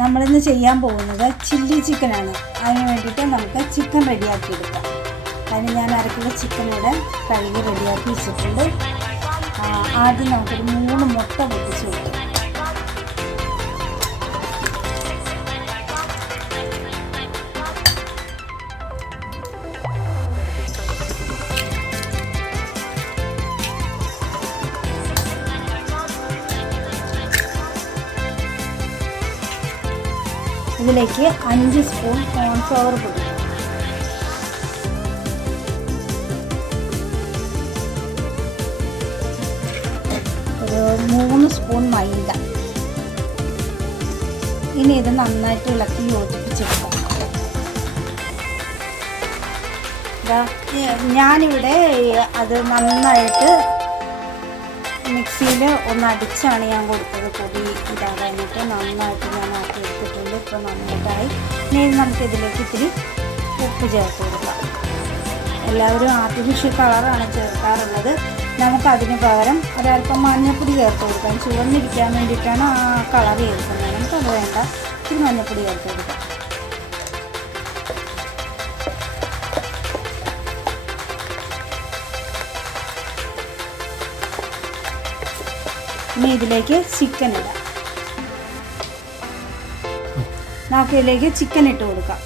നമ്മളിന്ന് ചെയ്യാൻ പോകുന്നത് ചില്ലി ചിക്കനാണ്. അതിന് വേണ്ടിയിട്ട് നമുക്ക് ചിക്കൻ റെഡിയാക്കി എടുക്കാം. അതിന് ഞാൻ 1/2 കിലോ ചിക്കൻ ഇവിടെ കഴുകി റെഡിയാക്കി വെച്ചിട്ടുണ്ട്. ആദ്യം നമുക്കൊരു 3 മുട്ട പൊട്ടിച്ച് കൊടുക്കാം. ഇതിലേക്ക് 5 സ്പൂൺ കോൺഫ്ലവർ പൊടി, ഒരു 3 സ്പൂൺ മൈദ. ഇനി ഇത് നന്നായിട്ട് ഇളക്കി യോജിപ്പിച്ചെടുക്കാം. ഞാനിവിടെ അത് നന്നായിട്ട് മിക്സിയിൽ ഒന്ന് അടിച്ചാണ് ഞാൻ കൊടുത്തത്. പൊടി ഇതാകാനായിട്ട് നന്നായിട്ട് ഞാൻ ആക്കി എടുത്തിട്ടുണ്ട്. ഇപ്പോൾ നന്നായിട്ടായി. ഇനി നമുക്കിതിലേക്ക് ഇത്തിരി ഉപ്പ് ചേർത്ത് കൊടുക്കാം. എല്ലാവരും ആർട്ടിഫിഷ്യൽ കളറാണ് ചേർക്കാറുള്ളത്. നമുക്കതിന് പകരം ഒരല്പം മഞ്ഞൾപ്പൊടി ചേർത്ത് കൊടുക്കാം. ചുവന്നിരിക്കാൻ വേണ്ടിയിട്ടാണ് ആ കളർ ചേർക്കുന്നത്. നമുക്കത് വേണ്ട, ഇത്തിരി മഞ്ഞൾപ്പൊടി ചേർത്ത് കൊടുക്കാം. ഇനി ഇതിലേക്ക് ചിക്കൻ ഇടാം. നമുക്കിതിലേക്ക് ചിക്കൻ ഇട്ട് കൊടുക്കാം.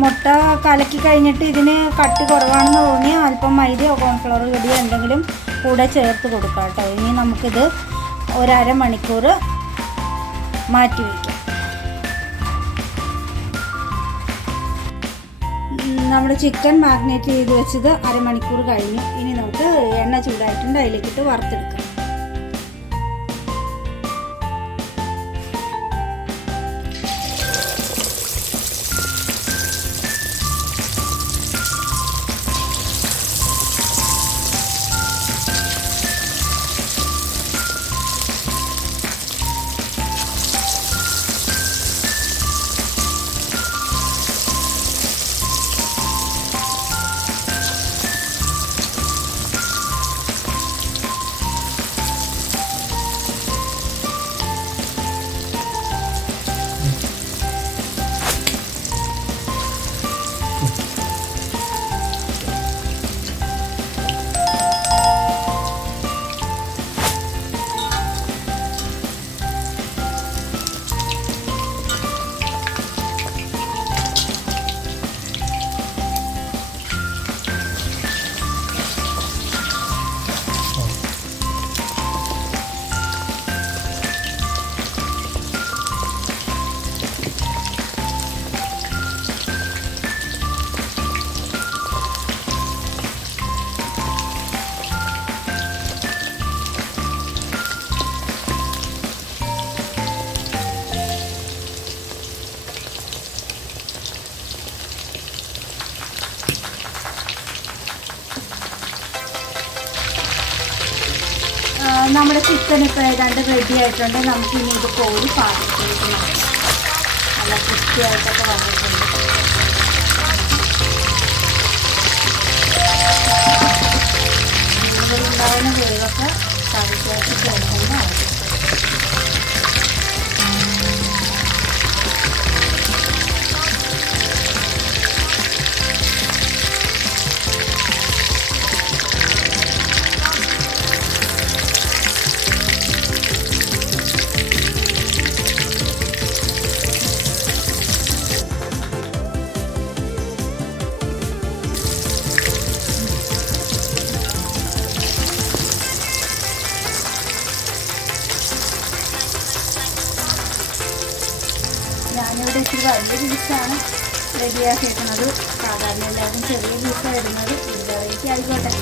മുട്ട കലക്കി കഴിഞ്ഞിട്ട് ഇതിന് കട്ടി കുറവാണെന്ന് തോന്നിയാൽ അല്പം മൈദയോ കോൺഫ്ലവർ പൊടിയോ എന്തെങ്കിലും കൂടെ ചേർത്ത് കൊടുക്കാം കേട്ടോ. ഇനി നമുക്കിത് ഒരു 1/2 മണിക്കൂർ മാറ്റി വയ്ക്കാം. നമ്മുടെ ചിക്കൻ മാഗ്നേറ്റ് ചെയ്ത് വെച്ചത് 1/2 മണിക്കൂർ കഴിഞ്ഞു. ഇനി നമുക്ക് എണ്ണ ചൂടായിട്ടുണ്ട്, അതിലേക്കിട്ട് വറുത്തെടുക്കാം. നമ്മുടെ ചിക്കൻ ഇപ്പോൾ ഏതാണ്ട് റെഡി ആയിട്ടുണ്ട്. നമുക്കിനി ഇത് കോരി പാത്രത്തിലേക്ക് മാറ്റാം. നല്ല ക്രിസ്പിയായിട്ടൊക്കെ വന്നിട്ടുണ്ട്. ഉണ്ടാകുന്ന വേവൊക്കെ കറിക്കകത്ത് ചേർക്കുന്നതായിരിക്കും. ഞാനിവിടെ ഇച്ചിരി വലിയ പീസാണ് റെഡിയാക്കിയിരിക്കുന്നത്. സാധാരണ എല്ലാവരും ചെറിയ പീസാണ് ഇടുന്നത്. ഇതിലേക്ക് ആയിക്കോട്ടെ.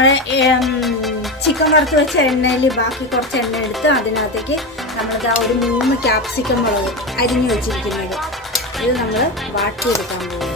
നമ്മൾ ചിക്കൻ വറുത്ത് വെച്ച എണ്ണയിൽ ബാക്കി കുറച്ച് എണ്ണ എടുത്ത് അതിനകത്തേക്ക് നമ്മളിതാ ഒരു 3 ക്യാപ്സിക്കം മുളക് അരിഞ്ഞു വെച്ചിരിക്കുന്നത് ഇത് നമ്മൾ വാട്ടിയെടുക്കാൻ പോകുന്നു.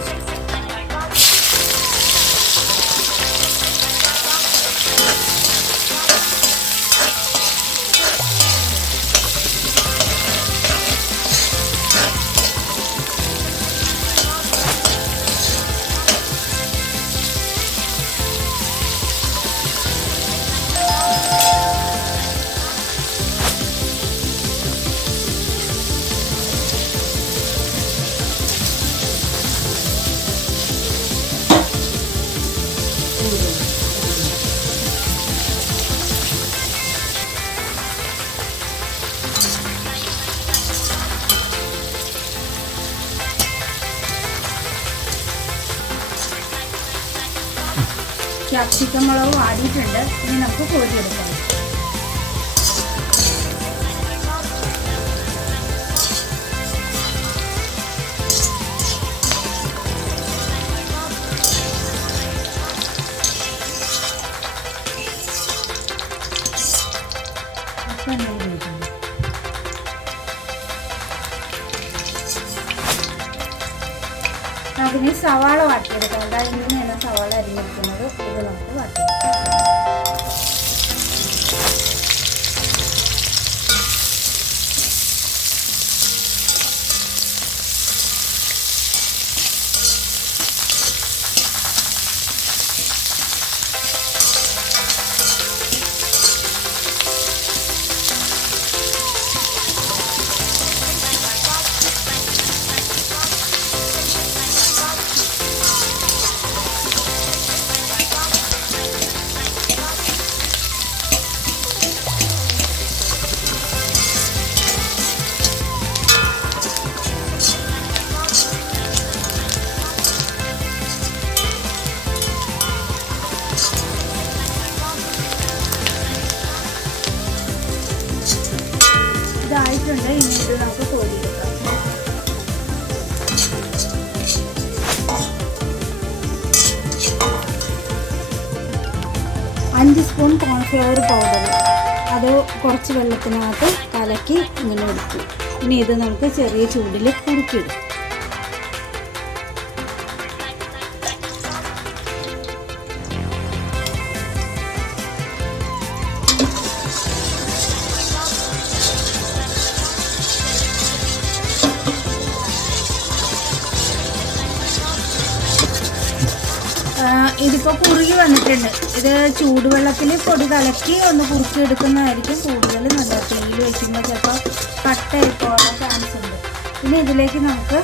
ക്യാപ്സിക്കം മുളക് വാടിയിട്ടുണ്ട്. ഇനി നമുക്ക് കോരിയെടുക്കാം. അതിന് സവാള വാട്ടിയെടുക്കാം. അതായത് ഇങ്ങനെയാണ് സവാള അരിഞ്ഞിരിക്കുന്നത്. ഇത് നമുക്ക് വാട്ടിയെടുക്കാം. ഇതായിട്ടുണ്ട്. ഇനി ഇത് നമുക്ക് കോരിയെടുക്കാം. അഞ്ച് സ്പൂൺ കോൺഫ്ലവർ പൗഡർ അത് കുറച്ച് വെള്ളത്തിനകത്ത് കലക്കി ഇങ്ങനെ എടുത്തു. ഇനി ഇത് നമുക്ക് ചെറിയ ചൂടിൽ കുറുക്കിയെടുക്കും. ഇതിപ്പോൾ കുറുകി വന്നിട്ടുണ്ട്. ഇത് ചൂടുവെള്ളത്തിൽ പൊടി കലക്കി ഒന്ന് കുറുക്കി എടുക്കുന്നതായിരിക്കും കൂടുതൽ നല്ല. തീയിൽ വയ്ക്കുമ്പോൾ ചിലപ്പോൾ കട്ടായി പോകാൻ ചാൻസ് ഉണ്ട്. പിന്നെ ഇതിലേക്ക് നമുക്ക്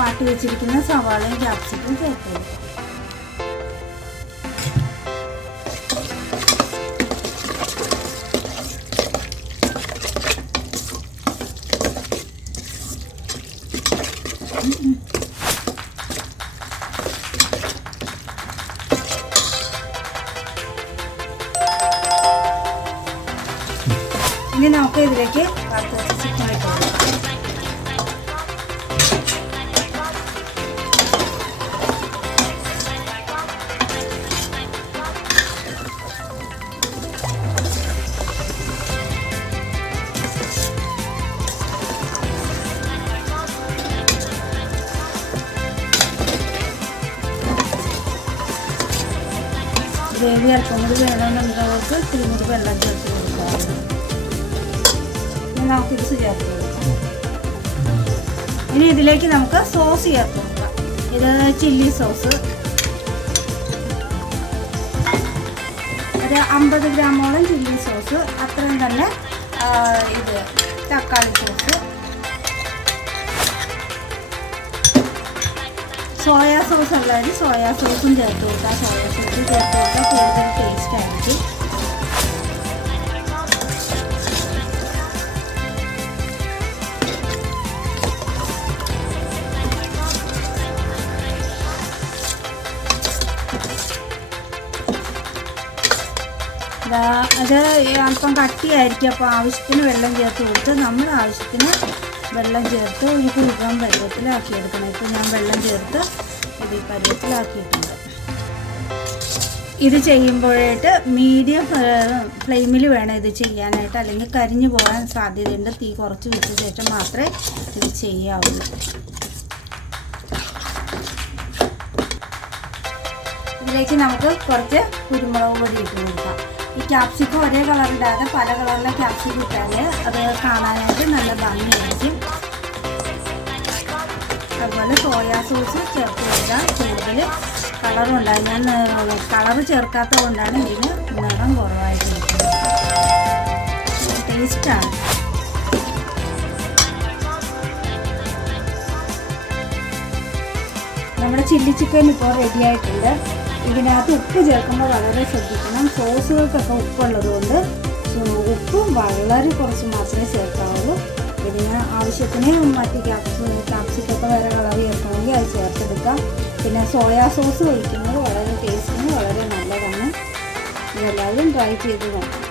വാട്ടി വെച്ചിരിക്കുന്ന സവാളയും ക്യാപ്സിക്കും ചേർത്ത് കൊടുക്കാം. ഇനി നമുക്ക് ഇതിലേക്ക് ചിക്കൻ ഇട്ട് കൊടുക്കാം. ഗ്രേവി അല്പം കൂടി വേണമെന്നുള്ളവർക്ക് ഇത്തിരി കൂടി വെള്ളം ചേർത്ത് കൊടുക്കാം. നമുക്ക് ഇത് ചേർത്ത് കൊടുക്കാം. ഇനി ഇതിലേക്ക് നമുക്ക് സോസ് ചേർത്ത് കൊടുക്കാം. ഇത് ചില്ലി സോസ് ഒരു 50 ഗ്രാമോളം ചില്ലി സോസ്, അത്രയും തന്നെ ഇത് തക്കാളി സോസ്, സോയാ സോസ് ഉള്ളവർ സോയാ സോസും ചേർത്ത് കൊടുക്കാം. സോയാ സോസും ചേർത്ത് കൊടുത്താൽ കൂടുതൽ ടേസ്റ്റ് ആയിരിക്കും. അത് അല്പം കട്ടിയായിരിക്കും. അപ്പോൾ ആവശ്യത്തിന് വെള്ളം ചേർത്ത് കൊടുത്ത് നമ്മൾ ആവശ്യത്തിന് വെള്ളം ചേർത്ത് ഒരു കുറുകാൻ പരുവത്തിലാക്കിയെടുക്കണം. ഇപ്പോൾ ഞാൻ വെള്ളം ചേർത്ത് ഇത് പരുവത്തിലാക്കിയിട്ടുണ്ട്. ഇത് ചെയ്യുമ്പോഴായിട്ട് മീഡിയം ഫ്ലെയിമിൽ വേണം ഇത് ചെയ്യാനായിട്ട്, അല്ലെങ്കിൽ കരിഞ്ഞു പോകാൻ സാധ്യതയുണ്ട്. തീ കുറച്ച് വെച്ച ശേഷം മാത്രമേ ഇത് ചെയ്യാവുള്ളൂ. ഇതിലേക്ക് നമുക്ക് കുറച്ച് കുരുമുളക് പൊടി ഇട്ട് കൊടുക്കാം. ഈ ക്യാപ്സിക്കം ഒരേ കളറില്ലാതെ പല കളറിലെ ക്യാപ്സിക്കം ഇട്ടാൽ അത് കാണാനായിട്ട് നല്ല ഭംഗിയായിരിക്കും. അതുപോലെ സോയാ സോസ് ചേർത്ത് കൊടുക്കാം. കൂടുതൽ കളറുണ്ടാകും. ഞാൻ കളറ് ചേർക്കാത്തത് കൊണ്ടാണ് ഇതിന് നിറം കുറവായിട്ട് ഇരിക്കുന്നത്. ടേസ്റ്റാണ്. നമ്മുടെ ചില്ലി ചിക്കൻ ഇപ്പോൾ റെഡി ആയിട്ടുണ്ട്. ഇതിനകത്ത് ഉപ്പ് ചേർക്കുമ്പോൾ വളരെ ശ്രദ്ധിക്കണം. സോസുകൾക്കൊക്കെ ഉപ്പുള്ളത് കൊണ്ട് ഉപ്പ് വളരെ കുറച്ച് മാത്രമേ ചേർക്കാവുള്ളൂ. ഇതിന് ആവശ്യത്തിന് മറ്റ് ക്യാപ്സിക്കൊക്കെ വേറെ കളർ ചേർക്കണമെങ്കിൽ അത് ചേർത്തെടുക്കാം. പിന്നെ സോയാ സോസ് ഒഴിക്കുന്നത് വളരെ ടേസ്റ്റിന് വളരെ നല്ലതാണ്. ഇതെല്ലാവരും ട്രൈ ചെയ്ത് നോക്കാം.